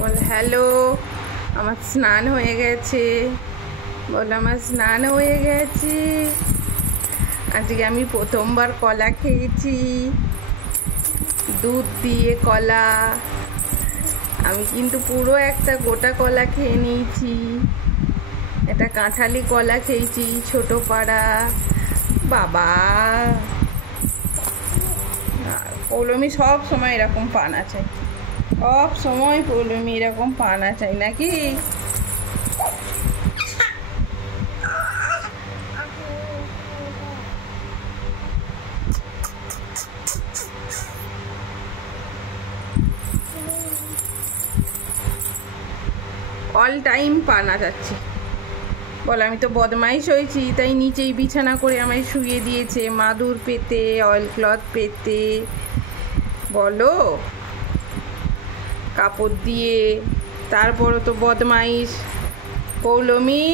বল hello. আমার স্নান হয়ে গেছে। বল আমার স্নান হয়ে গেছে। আজকে আমি প্রথমবার কলা খেয়েছি, দুধ দিয়ে কলা। আমি কিন্তু পুরো একটা গোটা কলা খেয়ে নিয়েছি। একটা কাঁঠালি কলা খেয়েছি, ছোট পাড়া। বাবা, পৌলমি সব সময় এরকম পানা চাই, সব সময় পৌলমি এরকম পানা চাই নাকি? অল টাইম পানা যাচ্ছে। বল আমি তো বদমাইশ হয়েছি, তাই নিচেই বিছানা করে আমায় শুয়ে দিয়েছে, মাদুর পেতে, অয়েল ক্লথ পেতে, বলো কাপড় দিয়ে। তারপরও তো বদমাইশ। পৌলমি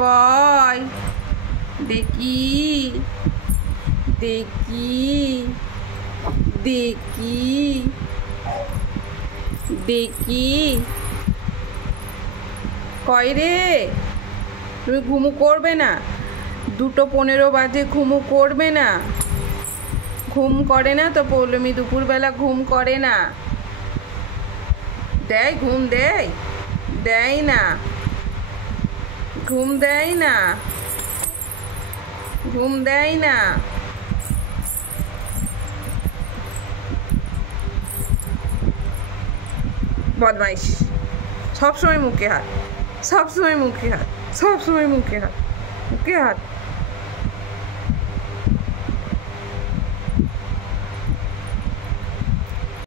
কয় দেখি দেখি দেখি দেখি কয় রে? তুমি ঘুমু করবে না? 2:15 বাজে, ঘুমু করবে না? ঘুম করে না তো পৌলমি, দুপুরবেলা ঘুম করে না। দেয় ঘুম? দেয়? দেয় না, ঘুম দেয় না, ঘুম দেয় না। বদমাইশ, সবসময় মুখে হাত, সবসময় মুখে হাত, সবসময় মুখে হাত, মুখে হাত।